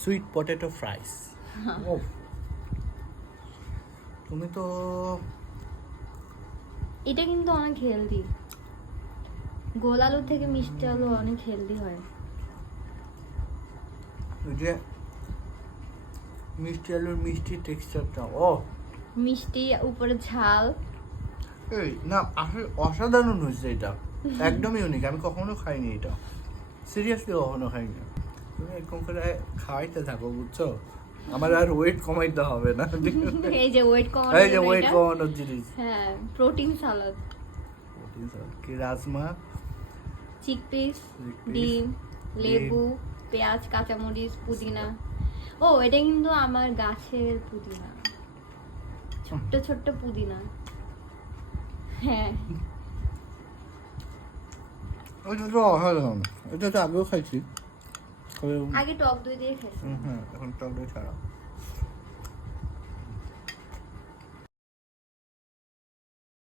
Sweet potato fries. ও তুমি তো এটা কিন্তু অনেক হেলদি, গোল আলুর থেকে মিষ্টি আলু অনেক হেলদি হয়। ওই যে মিষ্টি আলুর মিষ্টি টেক্সচারটা, ও মিষ্টি উপরে ঝাল। এই না আসলে অসাধারণ হয়েছে এটা, একদম ইউনিক, আমি কখনো খাইনি এটা, সিরিয়াসলি কখনো খাইনি। তুমি এরকম করে খাওয়াইতে থাকো বুঝছো, আমার আর ওয়েট কমাইতে হবে না। এই যে ওয়েট এই যে ওয়েট কমানোর কমানোর জিনিস। হ্যাঁ, প্রোটিন সালাদ, কি রাজমা, চিকপিস, চিকপিস, ডিম, লেবু, পেঁয়াজ, কাঁচামরিচ, পুদিনা। ও এটা কিন্তু আমার গাছের পুদিনা, ছোট্ট ছোট্ট পুদিনা। হ্যাঁ, ওইটা তো অসাধারণ, এটা তো আগেও খাইছি। আগে টক দই দিয়ে খেয়েছি। হ্যাঁ এখন টক দই ছাড়া।